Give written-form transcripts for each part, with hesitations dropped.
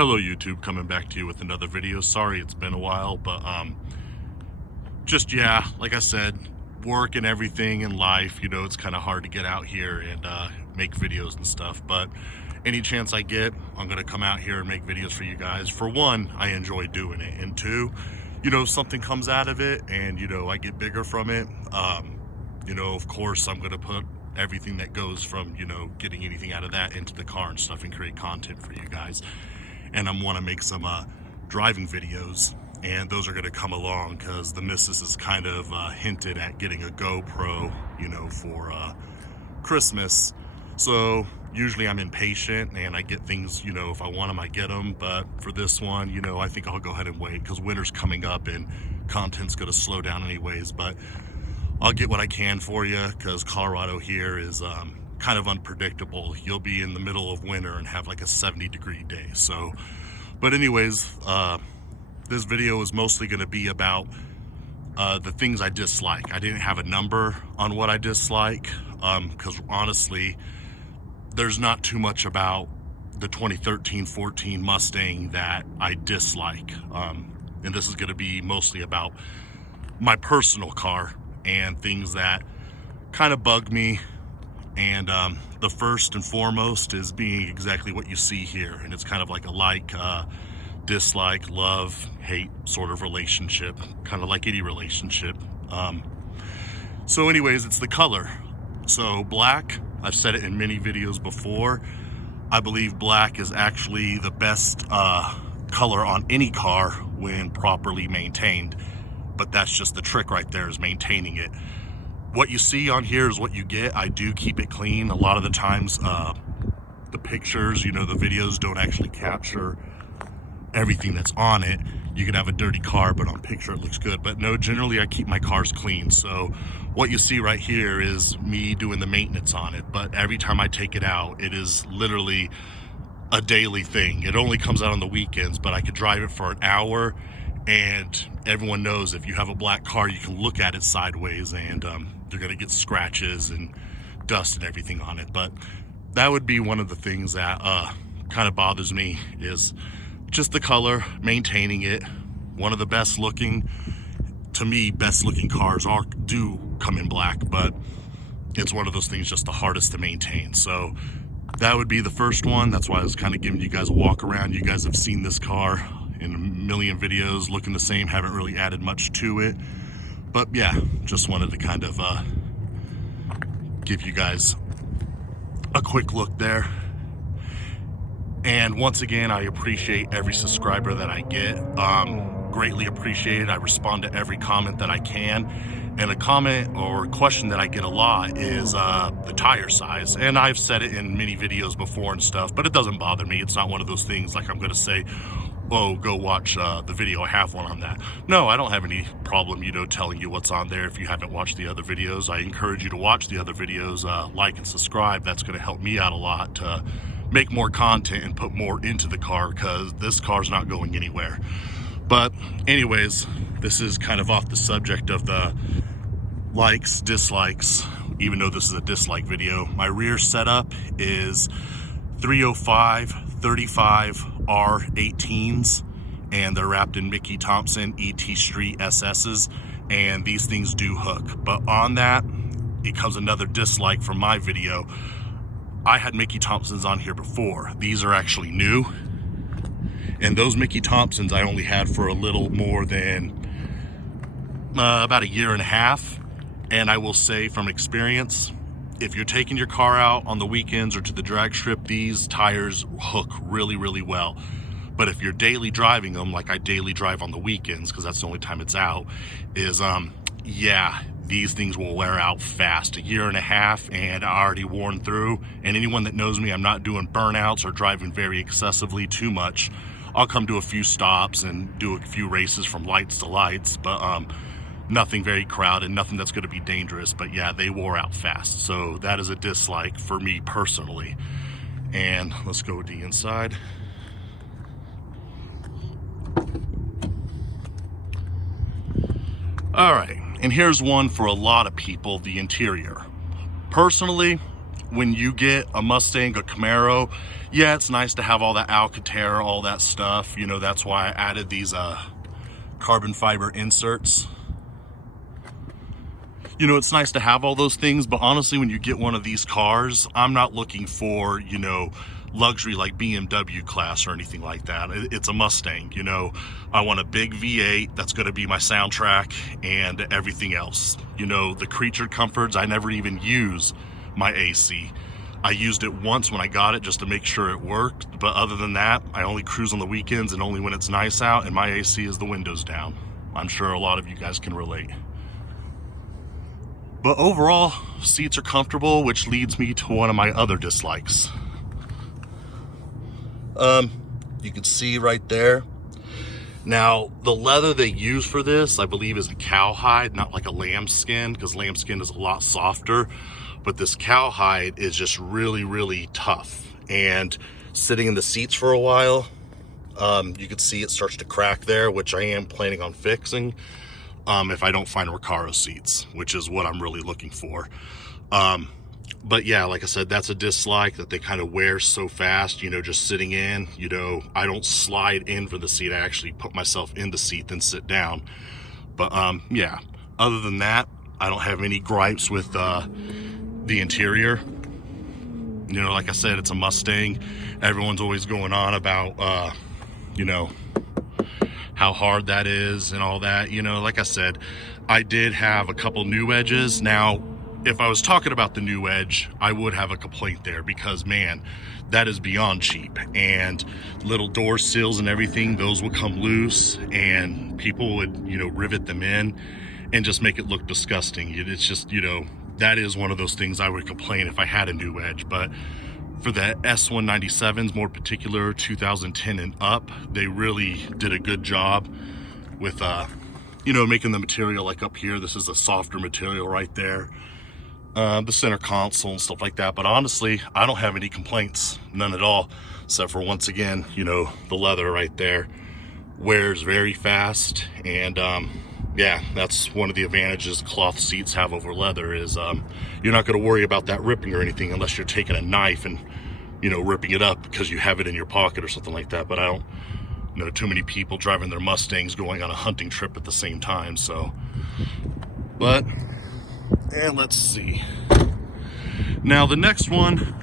Hello YouTube, coming back to you with another video. Sorry it's been a while, but just yeah, like I said, work and everything in life, you know, it's kind of hard to get out here and make videos and stuff, but any chance I get, I'm gonna come out here and make videos for you guys. For one, I enjoy doing it, and two, you know, if something comes out of it and, you know, I get bigger from it, you know, of course I'm gonna put everything that goes from, you know, getting anything out of that into the car and stuff and create content for you guys. And I want to make some driving videos, and those are going to come along because the missus has kind of hinted at getting a GoPro, you know, for Christmas. So usually I'm impatient and I get things, you know, if I want them I get them, but for this one, you know, I think I'll go ahead and wait because winter's coming up and content's going to slow down anyways. But I'll get what I can for you because Colorado here is kind of unpredictable. You'll be in the middle of winter and have like a 70-degree day. So, but anyways, this video is mostly going to be about the things I dislike. I didn't have a number on what I dislike because honestly, there's not too much about the 2013-14 Mustang that I dislike. And this is going to be mostly about my personal car and things that kind of bug me. And the first and foremost is being exactly what you see here, and it's kind of like a like, dislike, love, hate sort of relationship, kind of like any relationship. So anyways, it's the color. So black, I've said it in many videos before, I believe black is actually the best color on any car when properly maintained, but that's just the trick right there, is maintaining it. What you see on here is what you get. I do keep it clean. A lot of the times the pictures, you know, the videos don't actually capture everything that's on it. You can have a dirty car, but on picture it looks good. But no, generally I keep my cars clean. So what you see right here is me doing the maintenance on it. But every time I take it out, it is literally a daily thing. It only comes out on the weekends, but I could drive it for an hour. And everyone knows if you have a black car, you can look at it sideways and they're gonna get scratches and dust and everything on it. But that would be one of the things that kind of bothers me, is just the color, maintaining it. One of the best looking, to me, best looking cars do come in black, but it's one of those things just the hardest to maintain. So that would be the first one. That's why I was kind of giving you guys a walk around. You guys have seen this car in a million videos looking the same, haven't really added much to it. But yeah, just wanted to kind of give you guys a quick look there. And once again, I appreciate every subscriber that I get. Greatly appreciated. I respond to every comment that I can. And a comment or question that I get a lot is the tire size. And I've said it in many videos before and stuff, but it doesn't bother me. It's not one of those things like I'm going to say, oh, go watch the video, I have one on that. No, I don't have any problem, you know, telling you what's on there if you haven't watched the other videos. I encourage you to watch the other videos, like and subscribe. That's going to help me out a lot to make more content and put more into the car, because this car's not going anywhere. But anyways, this is kind of off the subject of the likes, dislikes, even though this is a dislike video. My rear setup is 305 35 R18s, and they're wrapped in Mickey Thompson ET Street SS's, and these things do hook. But on that, it comes another dislike from my video. I had Mickey Thompsons on here before. These are actually new, and those Mickey Thompsons I only had for a little more than about a year and a half. And I will say from experience, if you're taking your car out on the weekends or to the drag strip, these tires hook really, really well. But if you're daily driving them, like I daily drive on the weekends, because that's the only time it's out, is yeah, these things will wear out fast. A year and a half and already worn through. And anyone that knows me, I'm not doing burnouts or driving very excessively too much. I'll come to a few stops and do a few races from lights to lights, but nothing very crowded, nothing that's going to be dangerous. But yeah, they wore out fast. So that is a dislike for me personally. And let's go to the inside. All right, and here's one for a lot of people, the interior. Personally, when you get a Mustang, a Camaro, yeah, it's nice to have all that Alcantara, all that stuff. You know, that's why I added these carbon fiber inserts. You know, it's nice to have all those things, but honestly, when you get one of these cars, I'm not looking for, you know, luxury like BMW class or anything like that. It's a Mustang, you know. I want a big V8 that's going to be my soundtrack and everything else. You know, the creature comforts, I never even use my AC. I used it once when I got it just to make sure it worked, but other than that, I only cruise on the weekends and only when it's nice out, and my AC is the windows down. I'm sure a lot of you guys can relate. But overall, seats are comfortable, which leads me to one of my other dislikes. You can see right there. Now, the leather they use for this, I believe, is a cowhide, not like a lamb skin, because lamb skin is a lot softer. But this cowhide is just really, really tough. And sitting in the seats for a while, you can see it starts to crack there, which I am planning on fixing. If I don't find Recaro seats, which is what I'm really looking for. But yeah, like I said, that's a dislike, that they kind of wear so fast, you know, just sitting in, you know, I don't slide in for the seat. I actually put myself in the seat, then sit down. But yeah, other than that, I don't have any gripes with the interior. You know, like I said, it's a Mustang. Everyone's always going on about, you know, how hard that is and all that. You know, like I said, I did have a couple new edges. Now, if I was talking about the new edge, I would have a complaint there, because man, that is beyond cheap. And little door sills and everything, those would come loose and people would, you know, rivet them in and just make it look disgusting. It's just, you know, that is one of those things I would complain if I had a new edge. But for the S197s, more particular 2010 and up, they really did a good job with you know, making the material, like up here, this is a softer material right there, the center console and stuff like that. But honestly, I don't have any complaints, none at all, except for, once again, you know, the leather right there wears very fast. And yeah, that's one of the advantages cloth seats have over leather, is you're not going to worry about that ripping or anything, unless you're taking a knife and, you know, ripping it up because you have it in your pocket or something like that. But I don't know too many people driving their Mustangs going on a hunting trip at the same time. So, but, and let's see. Now the next one,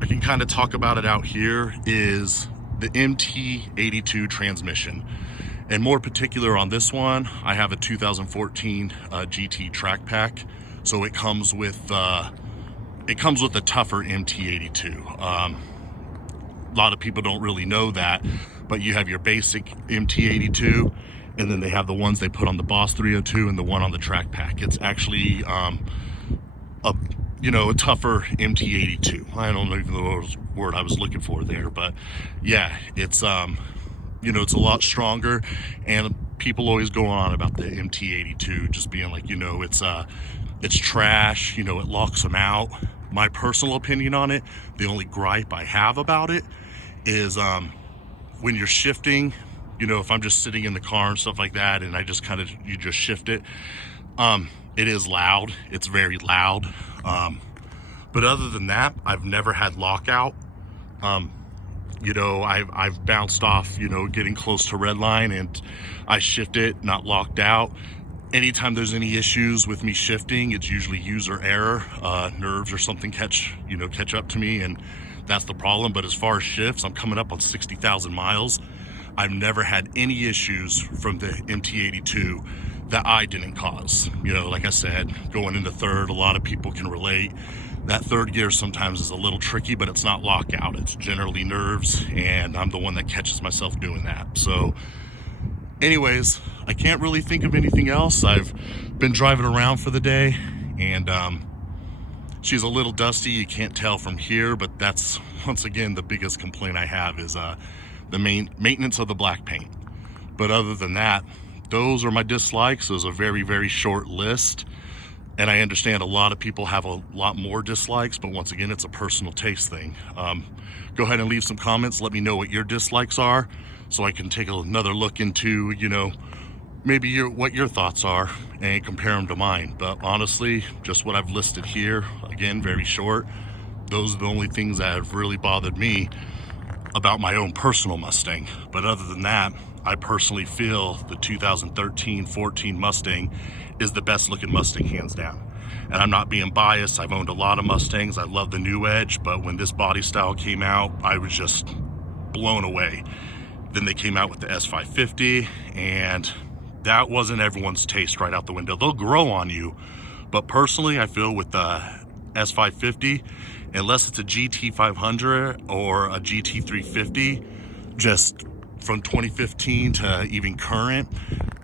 I can kind of talk about it out here, is the MT82 transmission. And more particular on this one, I have a 2014 GT Track Pack. So it comes with a tougher MT82. A lot of people don't really know that, but you have your basic MT82, and then they have the ones they put on the Boss 302 and the one on the Track Pack. It's actually you know, a tougher MT82. I don't know even the word I was looking for there, but yeah, it's you know, it's a lot stronger. And people always go on about the MT82 just being like, you know, it's trash, you know, it locks them out. My personal opinion on it, the only gripe I have about it is when you're shifting, you know, if I'm just sitting in the car and stuff like that, and I just kind of, you just shift it, it is loud. It's very loud. But other than that, I've never had lockout. You know, I've bounced off, you know, getting close to red line, and I shift it, not locked out. Anytime there's any issues with me shifting, it's usually user error, nerves or something catch up to me, and that's the problem. But as far as shifts, I'm coming up on 60,000 miles. I've never had any issues from the MT82 that I didn't cause. You know, like I said, going into third, a lot of people can relate. That third gear sometimes is a little tricky, but it's not lockout. It's generally nerves, and I'm the one that catches myself doing that. So anyways, I can't really think of anything else. I've been driving around for the day, and she's a little dusty. You can't tell from here, but that's, once again, the biggest complaint I have is the maintenance of the black paint. But other than that, those are my dislikes. It was a very, very short list. And I understand a lot of people have a lot more dislikes, but once again, it's a personal taste thing. Go ahead and leave some comments. Let me know what your dislikes are, so I can take another look into, you know, maybe what your thoughts are and compare them to mine. But honestly, just what I've listed here, like again, very short. Those are the only things that have really bothered me about my own personal Mustang. But other than that, I personally feel the 2013-14 Mustang is the best looking Mustang, hands down. And I'm not being biased. I've owned a lot of Mustangs. I love the new Edge, but when this body style came out, I was just blown away. Then they came out with the S550, and that wasn't everyone's taste right out the window. They'll grow on you, but personally, I feel with the S550, unless it's a GT500 or a GT350, just from 2015 to even current,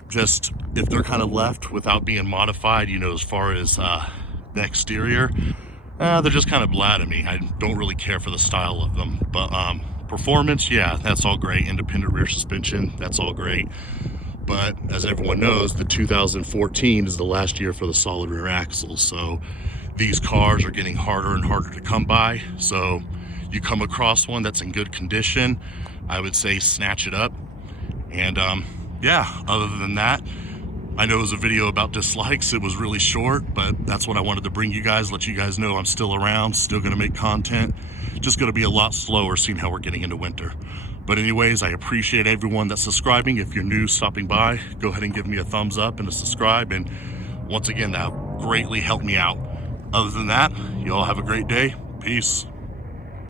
just if they're kind of left without being modified, you know, as far as the exterior, they're just kind of blah to me. I don't really care for the style of them, but performance, yeah, that's all great. Independent rear suspension, that's all great. But as everyone knows, the 2014 is the last year for the solid rear axles. So these cars are getting harder and harder to come by. So you come across one that's in good condition, I would say snatch it up. And yeah, other than that, I know it was a video about dislikes. It was really short, but that's what I wanted to bring you guys, let you guys know I'm still around, still gonna make content. Just gonna be a lot slower seeing how we're getting into winter. But anyways, I appreciate everyone that's subscribing. If you're new, stopping by, go ahead and give me a thumbs up and a subscribe. And once again, that greatly helped me out. Other than that, you all have a great day. Peace.